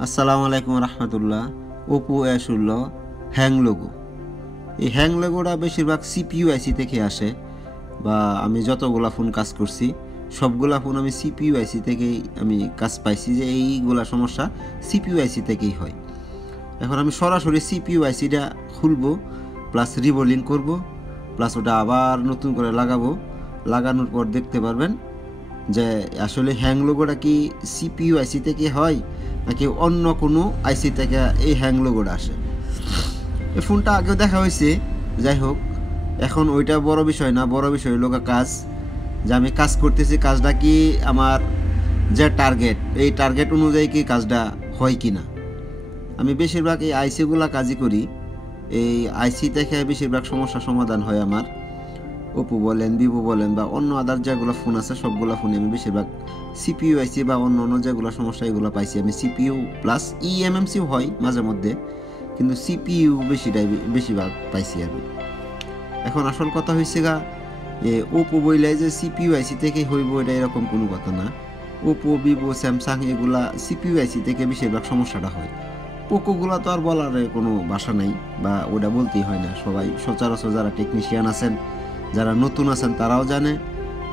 আসসালামু আলাইকুম রহমতুল্লাহ। Oppo A16 hang logo. এই হ্যাং লোগোটা বেশিরভাগ সিপিইউ আইসি থেকে আসে, বা আমি যতগুলা ফোন কাজ করছি সবগুলা ফোন আমি সিপিইউ আইসি থেকেই আমি কাজ পাইছি যে এইগুলা সমস্যা সিপিইউ আইসি থেকেই হয়। এখন আমি সরাসরি সিপিইউ আইসিটা খুলবো, প্লাস রিবোলিং করব, প্লাস ওটা আবার নতুন করে লাগাবো। লাগানোর পর দেখতে পারবেন যে আসলে হ্যাং লোগোটা কি সিপিইউ আইসি থেকে হয় নাকি অন্য কোনো আইসি থেকে এই হ্যাং লোগোটা আসে। এই ফোনটা আগেও দেখা হয়েছে, যাই হোক এখন ওইটা বড় বিষয় না। বড় বিষয় হলো কাজ, যে আমি কাজ করতেছি, কাজটা কি আমার যে টার্গেট, এই টার্গেট অনুযায়ী কি কাজটা হয় কি না। আমি বেশিরভাগ এই আইসিগুলা কাজই করি, এই আইসি থেকে বেশিরভাগ সমস্যার সমাধান হয় আমার। ওপো বলেন, ভিভো বলেন, বা অন্য আদার যেগুলো ফোন আছে সবগুলো ফোনে আমি বেশিরভাগ সিপিইউ আইসি বা অন্য অন্য যেগুলো সমস্যা এগুলো পাইছি আমি সিপিইউ প্লাস ইএমএমসিও হয় মাঝে মধ্যে, কিন্তু সিপিইউ বেশিরভাগ পাইছি আমি। এখন আসল কথা হয়েছে ওপো বইলে যে সিপিইউ আইসি থেকে হইব এটা এরকম কোনো কথা না। ওপো, ভিভো, স্যামসাং এগুলা সিপিইউ আইসি থেকে বেশিরভাগ সমস্যাটা হয়। পোকোগুলো তো আর বলার কোনো ভাষা নেই, বা ওটা বলতেই হয় না। সবাই সচরাচর যারা টেকনিশিয়ান আছেন, যারা নতুন আছেন তারাও জানে,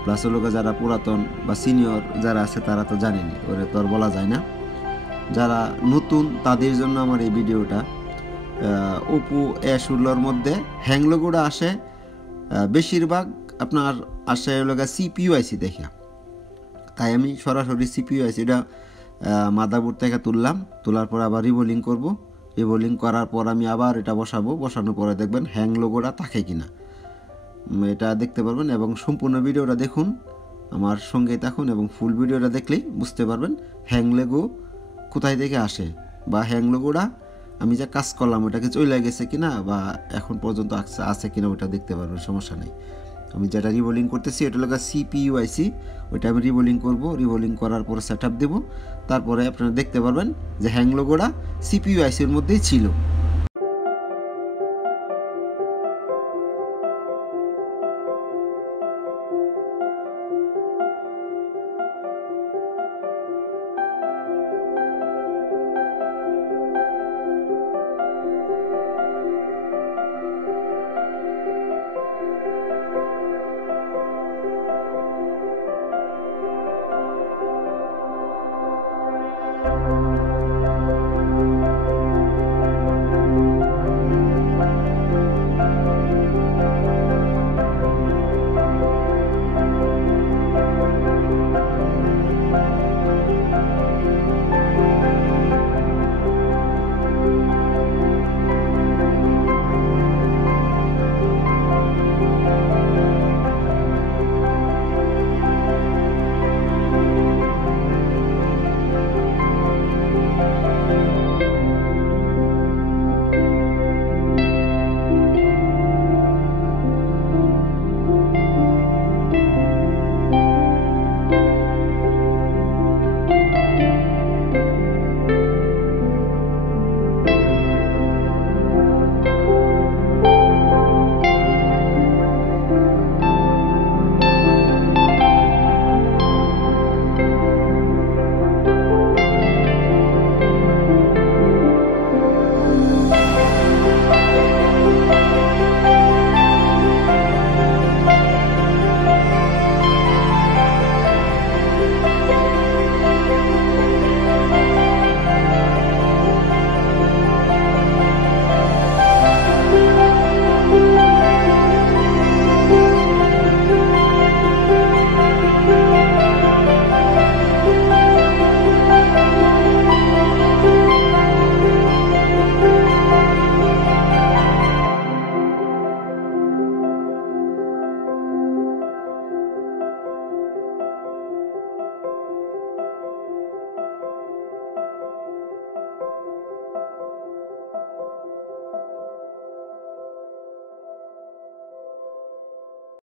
প্লাস হলো যারা পুরাতন বা সিনিয়র যারা আছে তারা তো জানেনি, ওরা তো আর বলা যায় না। যারা নতুন তাদের জন্য আমার এই ভিডিওটা। ওপো A16 মধ্যে হ্যাং লোগোটা আসে বেশিরভাগ আপনার আসে হলো সিপিইউ আইসি দেখে। তাই আমি সরাসরি সিপিইউ আইসিটা মাদারবোর্ড থেকে তোলার পর আবার রিবোলিং করব। রিবোলিং করার পর আমি আবার এটা বসাবো। বসানোর পরে দেখবেন হ্যাং লোগোটা থাকে কিনা এটা দেখতে পারবেন, এবং সম্পূর্ণ ভিডিওটা দেখুন, আমার সঙ্গে থাকুন, এবং ফুল ভিডিওটা দেখলেই বুঝতে পারবেন হ্যাং লোগো কোথায় থেকে আসে, বা হ্যাং লোগোটা আমি যা কাজ করলাম ওটাকে চলে গেছে কিনা, বা এখন পর্যন্ত আছে কিনা ওটা দেখতে পারবেন, সমস্যা নেই। আমি যেটা রিবোলিং করতেছি এটা হলো সিপিইউ আইসি, ওইটা আমি রিবোলিং করব। রিবোলিং করার পরে সেট আপ দেবো, তারপরে আপনারা দেখতে পারবেন যে হ্যাং লোগোটা সিপিইউ আইসির মধ্যেই ছিল।